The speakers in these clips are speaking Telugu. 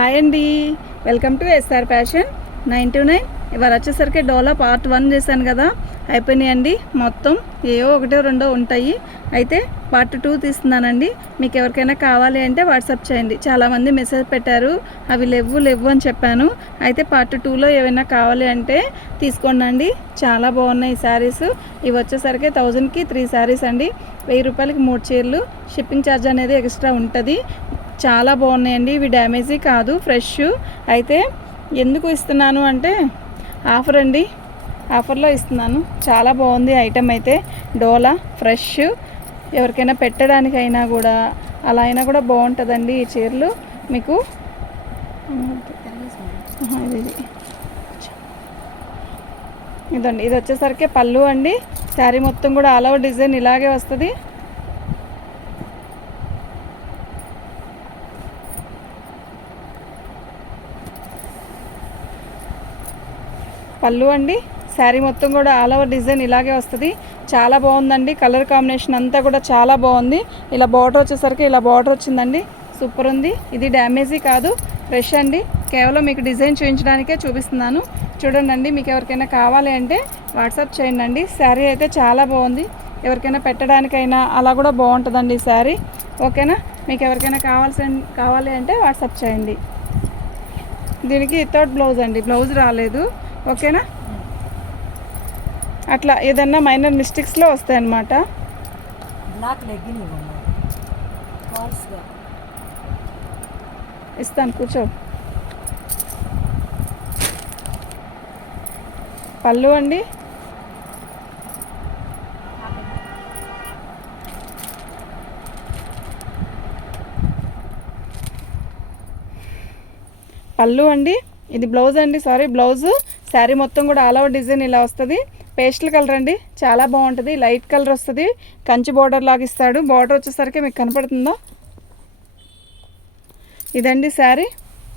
హాయ్ అండి. Welcome to SR fashion nine two nine. ఇవాళ వచ్చేసరికి డోలా పార్ట్ వన్ చేశాను కదా. అయిపోయినాయండి. మొత్తం ఏవో ఒకటో రెండో ఉంటాయి. అయితే పార్ట్ టూ తీస్తున్నానండి. మీకు ఎవరికైనా కావాలి అంటే వాట్సాప్ చేయండి. చాలామంది మెసేజ్ పెట్టారు. అవి లేవు లేవు అని చెప్పాను. అయితే పార్ట్ టూలో ఏమైనా కావాలి అంటే తీసుకోండి చాలా బాగున్నాయి శారీస్. ఇవి వచ్చేసరికి థౌజండ్కి త్రీ శారీస్ అండి. వెయ్యి రూపాయలకి మూడు చీరలు. షిప్పింగ్ ఛార్జ్ అనేది ఎక్స్ట్రా ఉంటుంది. చాలా బాగున్నాయండి. ఇవి డ్యామేజీ కాదు ఫ్రెష్. అయితే ఎందుకు ఇస్తున్నాను అంటే ఆఫర్ అండి. ఆఫర్లో ఇస్తున్నాను. చాలా బాగుంది ఐటెం అయితే. డోలా ఫ్రెష్. ఎవరికైనా పెట్టడానికైనా కూడా అలా అయినా కూడా బాగుంటుందండి ఈ చీరలు. మీకు? ఇది ఇది. ఇదండి. ఇది వచ్చేసరికి పళ్ళు అండి. శారీ మొత్తం కూడా ఆల్ ఓవర్ డిజైన్ ఇలాగే వస్తుంది. పళ్ళు అండి. శారీ మొత్తం కూడా ఆల్ ఓవర్ డిజైన్ ఇలాగే వస్తుంది. చాలా బాగుందండి. కలర్ కాంబినేషన్ అంతా కూడా చాలా బాగుంది. ఇలా బార్డర్ వచ్చేసరికి ఇలా బార్డర్ వచ్చిందండి. సూపర్ ఉంది. ఇది డ్యామేజీ కాదు. ఫ్రెష్ అండి. కేవలం మీకు డిజైన్ చూపించడానికే చూపిస్తున్నాను. చూడండి అండి మీకు ఎవరికైనా కావాలి అంటే వాట్సాప్ చేయండి అండి శారీ అయితే చాలా బాగుంది. ఎవరికైనా పెట్టడానికైనా అలా కూడా బాగుంటుందండి ఈ శారీ. ఓకేనా? మీకు ఎవరికైనా కావాల్సి కావాలి అంటే వాట్సాప్ చేయండి. దీనికి వితౌట్ బ్లౌజ్ అండి. బ్లౌజ్ రాలేదు. ఓకేనా? అట్లా ఏదన్నా మైనర్ మిస్టేక్స్లో వస్తాయన్నమాట. బ్లాక్ లెగ్గిన్ ఇస్తాను కూర్చో. పళ్ళు అండి. పళ్ళు అండి. ఇది బ్లౌజ్ అండి సారీ బ్లౌజ్. శారీ మొత్తం కూడా ఆల్ ఓవర్ డిజైన్ ఇలా వస్తుంది. పేస్టల్ కలర్ అండి. చాలా బాగుంటుంది. లైట్ కలర్ వస్తుంది. కంచి బార్డర్ లాగా ఇస్తాడు. బార్డర్ వచ్చేసరికి మీకు కనపడుతుందో? ఇదండి శారీ.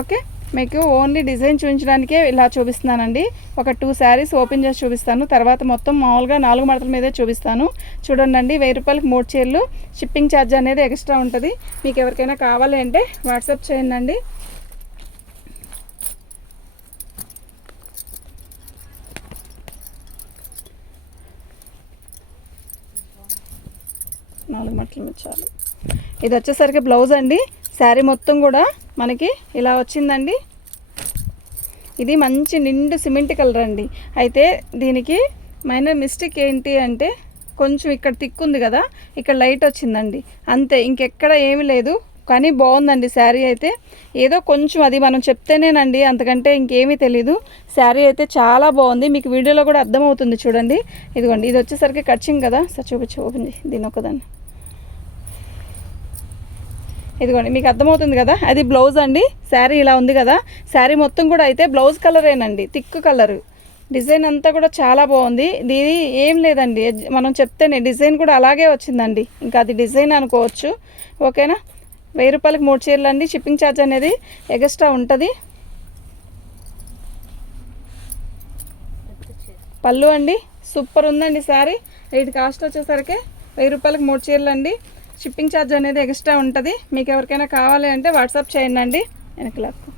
ఓకే. మీకు ఓన్లీ డిజైన్ చూపించడానికే ఇలా చూపిస్తున్నానండి. ఒక టూ శారీస్ ఓపెన్ చేసి చూపిస్తాను. తర్వాత మొత్తం మామూలుగా నాలుగు మడతల మీదే చూపిస్తాను. చూడండి అండి వెయ్యి రూపాయలకి మూడు చీరలు. షిప్పింగ్ ఛార్జ్ అనేది ఎక్స్ట్రా ఉంటుంది. మీకు ఎవరికైనా కావాలి అంటే వాట్సాప్ చేయండి అండి నాలుగు మట్లు చాలు. ఇది వచ్చేసరికి బ్లౌజ్ అండి. శారీ మొత్తం కూడా మనకి ఇలా వచ్చిందండి. ఇది మంచి నిండు సిమెంట్ కలర్ అండి. అయితే దీనికి మైనర్ మిస్టేక్ ఏంటి అంటే కొంచెం ఇక్కడ తిక్కుంది కదా ఇక్కడ లైట్ వచ్చిందండి. అంతే ఇంకెక్కడ ఏమీ లేదు. కానీ బాగుందండి శారీ అయితే. ఏదో కొంచెం అది మనం చెప్తేనేనండి అంతకంటే ఇంకేమీ తెలీదు. శారీ అయితే చాలా బాగుంది. మీకు వీడియోలో కూడా అర్థమవుతుంది చూడండి. ఇదిగోండి ఇది వచ్చేసరికి కచ్చింగ్ కదా. సార్ చూపించి ఓపెన్ చేయి. దీని ఒకదాన్ని ఇదిగోండి మీకు అర్థమవుతుంది కదా? అది బ్లౌజ్ అండి శారీ ఇలా ఉంది కదా? శారీ మొత్తం కూడా అయితే బ్లౌజ్ కలరేనండి థిక్ కలర్ డిజైన్ అంతా కూడా చాలా బాగుంది. దీని ఏం లేదండి మనం చెప్తేనే డిజైన్ కూడా అలాగే వచ్చిందండి. ఇంకా అది డిజైన్ అనుకోవచ్చు. ఓకేనా వెయ్యి రూపాయలకి మూడు చీరలు అండి షిప్పింగ్ ఛార్జ్ అనేది ఎగస్ట్రా ఉంటుంది. పళ్ళు అండి సూపర్ ఉందండి శారీ వీటి కాస్ట్ వచ్చేసరికి వెయ్యి రూపాయలకి మూడు చీరలు అండి. షిప్పింగ్ ఛార్జ్ అనేది ఎక్స్ట్రా ఉంటుంది. మీకు ఎవరికైనా కావాలి అంటే వాట్సాప్ చేయండి అండి వెనకలకు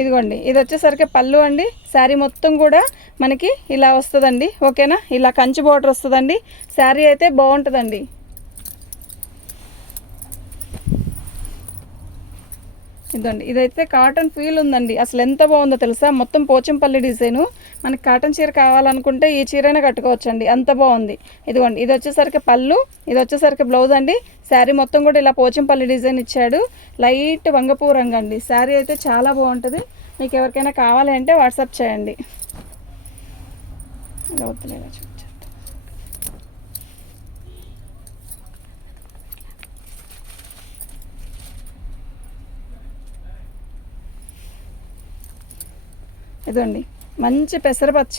ఇదిగోండి ఇది వచ్చేసరికి పళ్ళు అండి. శారీ మొత్తం కూడా మనకి ఇలా వస్తుందండి. ఓకేనా? ఇలా కంచి బార్డర్ వస్తుందండి. శారీ అయితే బాగుంటుందండి. ఇదండి. ఇదైతే కాటన్ ఫీల్ ఉందండి. అసలు ఎంత బాగుందో తెలుసా? మొత్తం పోచంపల్లి డిజైను. మనకి కాటన్ చీర కావాలనుకుంటే ఈ చీరైనా కట్టుకోవచ్చండి. అంత బాగుంది. ఇదిగోండి. ఇది వచ్చేసరికి పళ్ళు. ఇది వచ్చేసరికి బ్లౌజ్ అండి. శారీ మొత్తం కూడా ఇలా పోచంపల్లి డిజైన్ ఇచ్చాడు. లైట్ వంగపూ రంగు అండి. శారీ అయితే చాలా బాగుంటుంది. మీకు ఎవరికైనా కావాలి అంటే వాట్సాప్ చేయండి. ఇదండి. మంచి పెసరపచ్చ.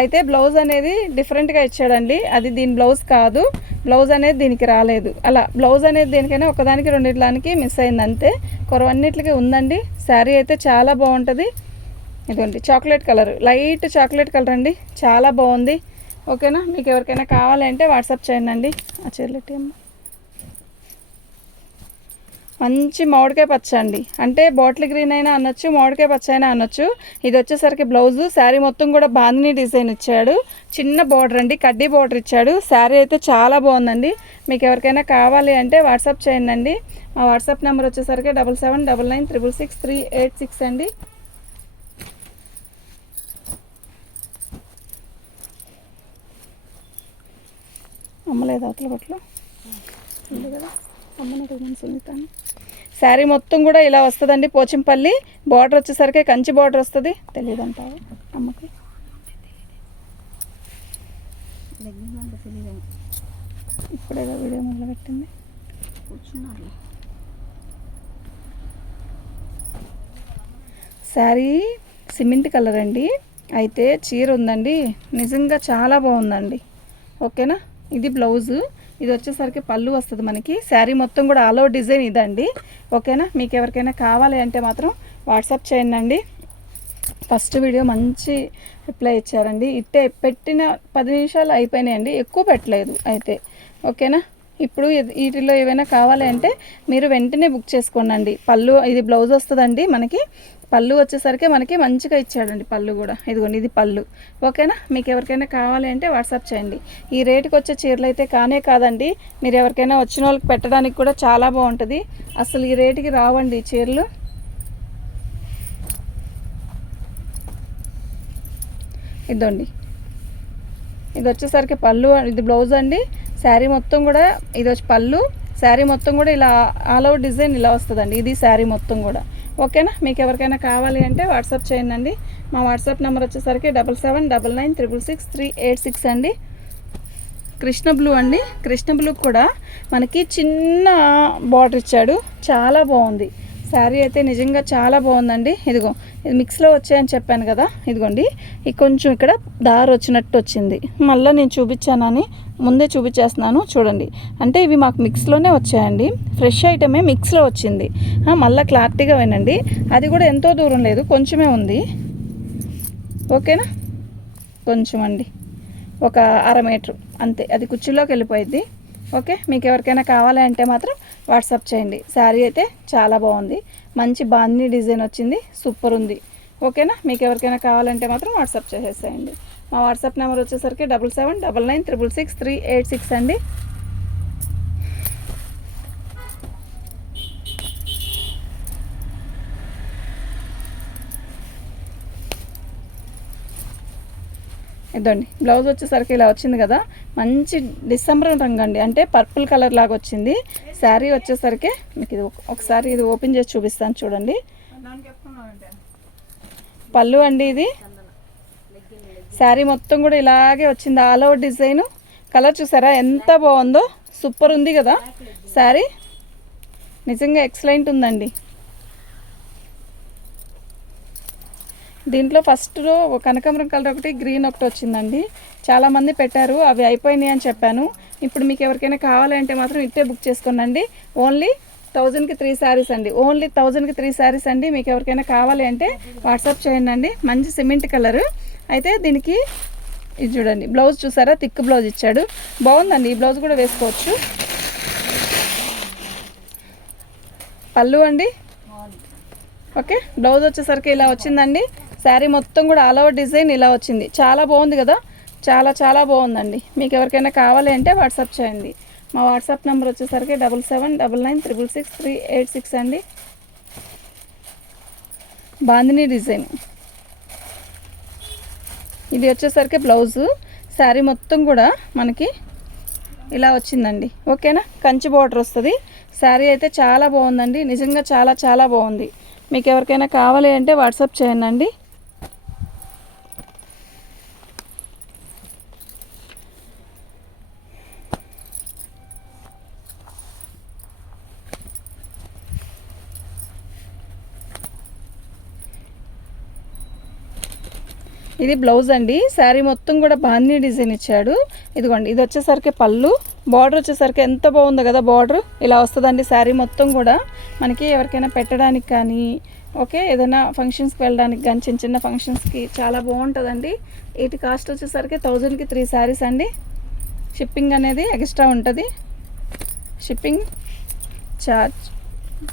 అయితే బ్లౌజ్ అనేది డిఫరెంట్గా ఇచ్చాడండి. అది దీని బ్లౌజ్ కాదు. బ్లౌజ్ అనేది దీనికి రాలేదు. అలా బ్లౌజ్ అనేది దేనికైనా ఒకదానికి రెండిట్లానికి మిస్ అయింది అంతే. కొరవన్నిటికి ఉందండి. శారీ అయితే చాలా బాగుంటుంది. ఇదిగోండి chocolate colour light chocolate colour అండి. చాలా బాగుంది. ఓకేనా? మీకు ఎవరికైనా కావాలంటే వాట్సాప్ చేయండి. అండి ఆ చెల్లెటి అమ్మ మంచి మామిడికాయ పచ్చ అండి. అంటే బాటిల్ గ్రీన్ అయినా అనొచ్చు మామిడికాయ పచ్చ అయినా అనొచ్చు. ఇది వచ్చేసరికి బ్లౌజు శారీ మొత్తం కూడా బాందిని డిజైన్ ఇచ్చాడు. చిన్న బార్డర్ అండి కడ్డీ బార్డర్ ఇచ్చాడు. శారీ అయితే చాలా బాగుందండి. మీకు ఎవరికైనా కావాలి అంటే వాట్సాప్ చేయండి అండి. మా వాట్సాప్ నెంబర్ వచ్చేసరికి double seven double nine triple six three eight six అండి. అమ్మలేదు అవతల బట్టలు. కదా? శారీ మొత్తం కూడా ఇలా వస్తుందండి. పోచంపల్లి బార్డర్ వచ్చేసరికి కంచి బార్డర్ వస్తుంది. తెలియదు అంటావు అమ్మకి ఇప్పుడేదో వీడియో మొదలు పెట్టింది కూర్చున్నారు. శారీ సిమెంట్ కలర్ అండి. అయితే చీర ఉందండి. నిజంగా చాలా బాగుందండి. ఓకేనా? ఇది బ్లౌజు. ఇది వచ్చేసరికి పళ్ళు వస్తుంది మనకి. శారీ మొత్తం కూడా ఆల్ ఓవర్ డిజైన్ ఇదండి. ఓకేనా? మీకు ఎవరికైనా కావాలి అంటే మాత్రం వాట్సాప్ చేయండి అండి. ఫస్ట్ వీడియో మంచి రిప్లై ఇచ్చారండి. ఇట్టే పెట్టిన పది నిమిషాలు అయిపోయినాయండి. ఎక్కువ పెట్టలేదు అయితే. ఓకేనా? ఇప్పుడు వీటిలో ఏవైనా కావాలి అంటే మీరు వెంటనే బుక్ చేసుకోండి పళ్ళు ఇది బ్లౌజ్ వస్తుందండి మనకి. పళ్ళు వచ్చేసరికి మనకి మంచిగా ఇచ్చాడండి పళ్ళు కూడా. ఇదిగోండి ఇది పళ్ళు. ఓకేనా? మీకు ఎవరికైనా కావాలి అంటే వాట్సాప్ చేయండి. ఈ రేటుకి వచ్చే చీరలు అయితే కానే కాదండి. మీరు ఎవరికైనా వచ్చిన వాళ్ళకి పెట్టడానికి కూడా చాలా బాగుంటుంది. అసలు ఈ రేటుకి రావండి ఈ చీరలు. ఇదండి ఇది వచ్చేసరికి పళ్ళు ఇది బ్లౌజ్ అండి. శారీ మొత్తం కూడా ఇది వచ్చి పళ్ళు. శారీ మొత్తం కూడా ఇలా ఆల్ ఓవర్ డిజైన్ ఇలా వస్తుందండి. ఇది శారీ మొత్తం కూడా. ఓకేనా? మీకు ఎవరికైనా కావాలి అంటే వాట్సాప్ చేయండి మా వాట్సాప్ నెంబర్ వచ్చేసరికి double seven double nine triple six three eight six అండి. కృష్ణ బ్లూ అండి. కృష్ణ బ్లూ కూడా మనకి చిన్న బార్డర్ ఇచ్చాడు. చాలా బాగుంది. శారీ అయితే నిజంగా చాలా బాగుందండి. ఇదిగో ఇది మిక్స్లో వచ్చాయని చెప్పాను కదా. ఇదిగోండి. ఈ కొంచెం ఇక్కడ దారి వచ్చినట్టు వచ్చింది. మళ్ళీ నేను చూపించానని ముందే చూపించేస్తున్నాను. చూడండి. అంటే ఇవి మాకు మిక్స్లోనే వచ్చాయండి. ఫ్రెష్ ఐటమే మిక్స్లో వచ్చింది. మళ్ళీ క్లారిటీగా వినండి. అది కూడా ఎంతో దూరం లేదు. కొంచెమే ఉంది. ఓకేనా? కొంచెం అండి. ఒక అర మీటర్. అంతే. అది కుర్చీలోకి వెళ్ళిపోయింది ఓకే? మీకు ఎవరికైనా కావాలి అంటే మాత్రం వాట్సాప్ చేయండి. శారీ అయితే చాలా బాగుంది. మంచి బాందిని డిజైన్ వచ్చింది. సూపర్ ఉంది. ఓకేనా? మీకు ఎవరికైనా కావాలంటే మాత్రం వాట్సాప్ చేసేసేయండి. మా వాట్సాప్ నెంబర్ వచ్చేసరికి double seven double nine triple six three eight six అండి. ఇదండి బ్లౌజ్ వచ్చేసరికి ఇలా వచ్చింది కదా మంచి డిసెంబర్ రంగు అండి అంటే పర్పుల్ కలర్ లాగా వచ్చింది. శారీ వచ్చేసరికి మీకు ఇది ఒక- ఒకసారి ఇది ఓపెన్ చేసి చూపిస్తాను చూడండి. పళ్ళు అండి ఇది. శారీ మొత్తం కూడా ఇలాగే వచ్చింది. ఆల్ ఓవర్ డిజైన్ కలర్ చూసారా? ఎంత బాగుందో? సూపర్ ఉంది కదా శారీ. నిజంగా ఎక్సలెంట్ ఉందండి. దీంట్లో ఫస్ట్లో కనకాంబరం కలర్ ఒకటి గ్రీన్ ఒకటి వచ్చిందండి. చాలామంది పెట్టారు. అవి అయిపోయినాయి అని చెప్పాను. ఇప్పుడు మీకు ఎవరికైనా కావాలంటే మాత్రం ఇట్టే బుక్ చేసుకోనండి. ఓన్లీ థౌజండ్కి త్రీ శారీస్ అండి. ఓన్లీ థౌజండ్కి త్రీ శారీస్ అండి. మీకు ఎవరికైనా కావాలి అంటే వాట్సాప్ చేయండి అండి. మంచి సిమెంట్ కలరు. అయితే దీనికి ఇది చూడండి. బ్లౌజ్ చూసారా? థిక్ బ్లౌజ్ ఇచ్చాడు. బాగుందండి. ఈ బ్లౌజ్ కూడా వేసుకోవచ్చు. పళ్ళు అండి. ఓకే. బ్లౌజ్ వచ్చేసరికి ఇలా వచ్చిందండి. శారీ మొత్తం కూడా ఆల్ ఓవర్ డిజైన్ ఇలా వచ్చింది. చాలా బాగుంది కదా? చాలా చాలా బాగుందండి. మీకు ఎవరికైనా కావాలి అంటే వాట్సాప్ చేయండి. మా వాట్సాప్ నెంబర్ వచ్చేసరికి double seven double nine triple six three eight six అండి. బాందిని డిజైన్. ఇది వచ్చేసరికి బ్లౌజు. శారీ మొత్తం కూడా మనకి ఇలా వచ్చిందండి. ఓకేనా? కంచి బార్డర్ వస్తుంది. శారీ అయితే చాలా బాగుందండి. నిజంగా చాలా చాలా బాగుంది. మీకు ఎవరికైనా కావాలి అంటే వాట్సాప్ చేయండి. ఇది బ్లౌజ్ అండి. శారీ మొత్తం కూడా బాందీ డిజైన్ ఇచ్చాడు. ఇదిగోండి ఇది వచ్చేసరికి పళ్ళు. బార్డర్ వచ్చేసరికి ఎంత బాగుందో కదా బార్డర్. ఇలా వస్తుందండి శారీ మొత్తం కూడా. మనకి ఎవరికైనా పెట్టడానికి కానీ ఓకే ఏదైనా ఫంక్షన్స్కి వెళ్ళడానికి కానీ చిన్న చిన్న ఫంక్షన్స్కి చాలా బాగుంటుందండి. వీటి కాస్ట్ వచ్చేసరికి థౌజండ్కి త్రీ శారీస్ అండి. షిప్పింగ్ అనేది ఎక్స్ట్రా ఉంటుంది. షిప్పింగ్ ఛార్జ్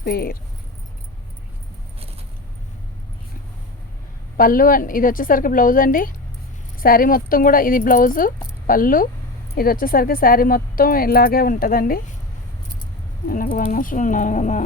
వేర్ పళ్ళు ఇది వచ్చేసరికి బ్లౌజ్ అండి. శారీ మొత్తం కూడా ఇది బ్లౌజు పళ్ళు. ఇది వచ్చేసరికి శారీ మొత్తం ఇలాగే ఉంటుందండి. నాకు వన్ అవసరం ఉన్నాను కదా.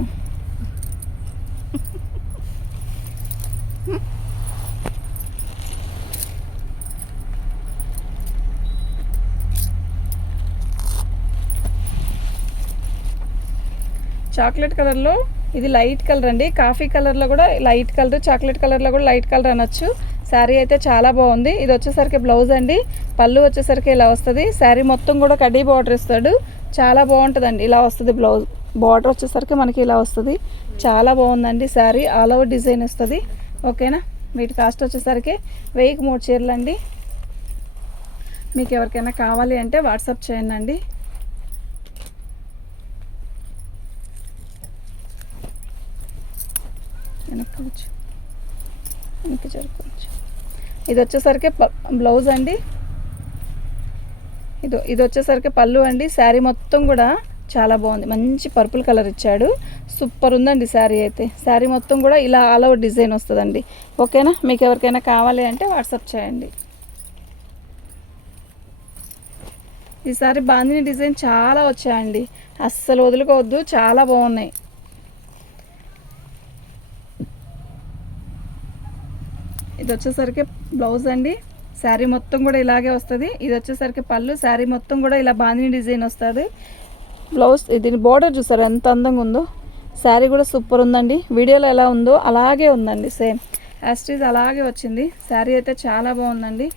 చాక్లెట్ కలర్లో ఇది లైట్ కలర్ అండి. కాఫీ కలర్లో కూడా లైట్ కలర్ చాక్లెట్ కలర్లో కూడా లైట్ కలర్ అనొచ్చు. శారీ అయితే చాలా బాగుంది. ఇది వచ్చేసరికి బ్లౌజ్ అండి. పళ్ళు వచ్చేసరికి ఇలా వస్తుంది. శారీ మొత్తం కూడా కడ్డీ బార్డర్ ఇస్తాడు. చాలా బాగుంటుందండి. ఇలా వస్తుంది బ్లౌజ్. బార్డర్ వచ్చేసరికి మనకి ఇలా వస్తుంది. చాలా బాగుందండి శారీ. ఆల్ ఓవర్ డిజైన్ వస్తుంది. ఓకేనా? వీటి కాస్ట్ వచ్చేసరికి వెయ్యికి మూడు చీరలు అండి మీకు ఎవరికైనా కావాలి అంటే వాట్సాప్ చేయండి. వెనక్కి వచ్చు వెనక్కి జరుపుకోవచ్చు ఇది వచ్చేసరికి ప- బ్లౌజ్ అండి. ఇది ఇది వచ్చేసరికి పళ్ళు అండి. శారీ మొత్తం కూడా చాలా బాగుంది. మంచి పర్పుల్ కలర్ ఇచ్చాడు. సూపర్ ఉందండి శారీ అయితే. శారీ మొత్తం కూడా ఇలా ఆల్ ఓవర్ డిజైన్ వస్తుందండి. ఓకేనా? మీకు ఎవరికైనా కావాలి అంటే వాట్సాప్ చేయండి. ఈసారి బాందిని డిజైన్ చాలా వచ్చాయండి. అస్సలు వదులుకోవద్దు. చాలా బాగున్నాయి. ఇది వచ్చేసరికి బ్లౌజ్ అండి. శారీ మొత్తం కూడా ఇలాగే వస్తుంది. ఇది వచ్చేసరికి పళ్ళు. శారీ మొత్తం కూడా ఇలా బాందిని డిజైన్ వస్తుంది. బ్లౌజ్ దీని బోర్డర్ చూసారు? ఎంత అందంగా ఉందో. శారీ కూడా సూపర్ ఉందండి. వీడియోలో ఎలా ఉందో అలాగే ఉందండి. సేమ్ యాస్టీజ్ అలాగే వచ్చింది. శారీ అయితే చాలా బాగుందండి.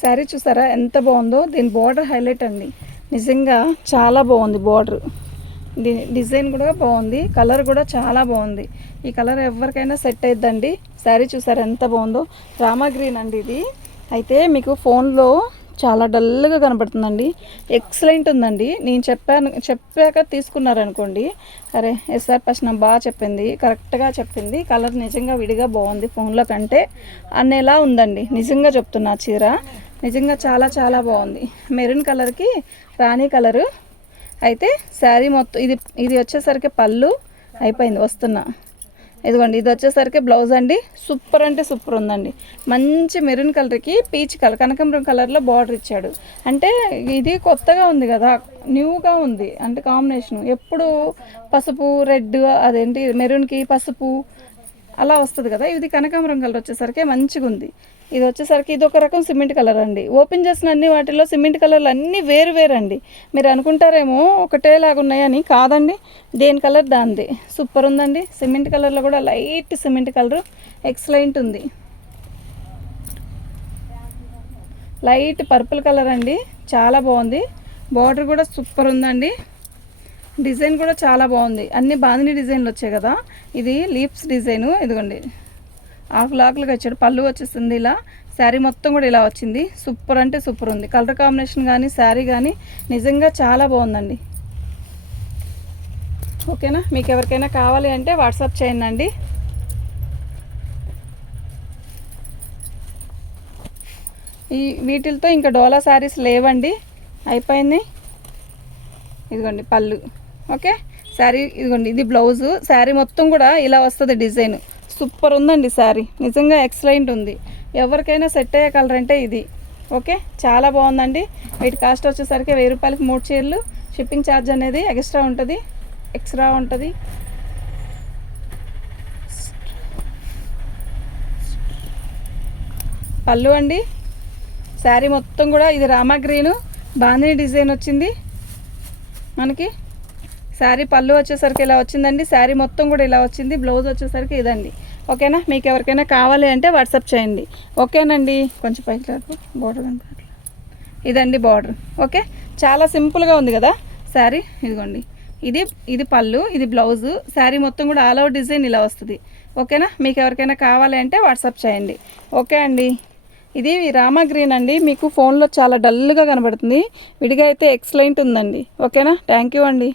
శారీ చూసారా? ఎంత బాగుందో? దీని బార్డర్ హైలైట్ అండి. నిజంగా చాలా బాగుంది బార్డర్ దీని డిజైన్ కూడా బాగుంది. కలర్ కూడా చాలా బాగుంది. ఈ కలర్ ఎవరికైనా సెట్ అయిద్దండి. శారీ చూసారా? ఎంత బాగుందో? రామా గ్రీన్ అండి ఇది. అయితే మీకు ఫోన్లో చాలా డల్గా కనబడుతుందండి. ఎక్సలెంట్ ఉందండి. నేను చెప్పాను చెప్పాక తీసుకున్నారనుకోండి. అరే ఎస్ఆర్ ప్రశ్న బాగా చెప్పింది. కరెక్ట్గా చెప్పింది. కలర్ నిజంగా విడిగా బాగుంది ఫోన్లో కంటే. అనేలా ఉందండి. నిజంగా చెప్తున్నా చీర. నిజంగా చాలా చాలా బాగుంది. మెరూన్ కలర్కి రాణి కలరు. అయితే శారీ మొత్తం ఇది ఇది వచ్చేసరికి పళ్ళు అయిపోయింది వస్తున్నా. ఇదిగోండి ఇది వచ్చేసరికి బ్లౌజ్ అండి. సూపర్ అంటే సూపర్ ఉందండి. మంచి మెరూన్ కలర్కి పీచ్ కలర్ కనకంబరం కలర్లో బార్డర్ ఇచ్చాడు. అంటే ఇది కొత్తగా ఉంది కదా న్యూగా ఉంది. అంటే కాంబినేషన్. ఎప్పుడు పసుపు రెడ్ అదేంటి మెరూన్కి పసుపు అలా వస్తుంది కదా. ఇది కనకాంబరం కలర్ వచ్చేసరికి మంచిగా ఉంది ఇది వచ్చేసరికి ఇది ఒక రకం సిమెంట్ కలర్ అండి. ఓపెన్ చేసిన అన్ని వాటిలో సిమెంట్ కలర్లు అన్నీ వేరు వేరు అండి మీరు అనుకుంటారేమో ఒకటేలాగా ఉన్నాయని కాదండి. దేని కలర్? దాంది సూపర్ ఉందండి. సిమెంట్ కలర్లో కూడా లైట్ సిమెంట్ కలర్. ఎక్సలెంట్ ఉంది. లైట్ పర్పుల్ కలర్ అండి. చాలా బాగుంది. బార్డర్ కూడా సూపర్ ఉందండి. డిజైన్ కూడా చాలా బాగుంది. అన్ని బాందిని డిజైన్లు వచ్చాయి కదా. ఇది లీప్స్ డిజైను. ఇదిగోండి. హాఫ్ ఆకులుగా వచ్చాడు. పళ్ళు వచ్చేసింది ఇలా. శారీ మొత్తం కూడా ఇలా వచ్చింది. సూపర్ అంటే సూపర్ ఉంది. కలర్ కాంబినేషన్ కానీ శారీ కానీ నిజంగా చాలా బాగుందండి. ఓకేనా? మీకు ఎవరికైనా కావాలి అంటే వాట్సాప్ చేయండి అండి. ఈ వీటితో ఇంకా డోలా శారీస్ లేవండి. అయిపోయింది. ఇదిగోండి పళ్ళు. ఓకే? శారీ ఇదిగోండి ఇది బ్లౌజు. శారీ మొత్తం కూడా ఇలా వస్తుంది డిజైన్. సూపర్ ఉందండి శారీ నిజంగా ఎక్సలెంట్ ఉంది. ఎవరికైనా సెట్ అయ్యే కలర్ అంటే ఇది. ఓకే? చాలా బాగుందండి. వీటి కాస్ట్ వచ్చేసరికి వెయ్యి రూపాయలకి మూడు చీరలు. షిప్పింగ్ ఛార్జ్ అనేది ఎక్స్ట్రా ఉంటుంది. ఎక్స్ట్రా ఉంటుంది. పళ్ళు అండి. శారీ మొత్తం కూడా ఇది రామా గ్రీను. డిజైన్ వచ్చింది. మనకి శారీ పళ్ళు వచ్చేసరికి ఇలా వచ్చిందండి. శారీ మొత్తం కూడా ఇలా వచ్చింది. బ్లౌజ్ వచ్చేసరికి ఇదండి. ఓకేనా? మీకు ఎవరికైనా కావాలి అంటే వాట్సాప్ చేయండి. ఓకేనండి? కొంచెం పైకి బోర్డర్ కనపడట్లేదు ఇదండి బార్డర్ ఓకే? చాలా సింపుల్గా ఉంది కదా? శారీ ఇదిగోండి. ఇది ఇది పళ్ళు ఇది బ్లౌజు శారీ మొత్తం కూడా ఆల్ అవుట్ డిజైన్ ఇలా వస్తుంది. ఓకేనా? మీకు ఎవరికైనా కావాలి అంటే వాట్సాప్ చేయండి. ఓకే అండి? ఇది రామా గ్రీన్ అండి. మీకు ఫోన్లో చాలా డల్గా కనబడుతుంది. విడిగా అయితే ఎక్సలెంట్ ఉందండి. ఓకేనా? థ్యాంక్ యూ అండి.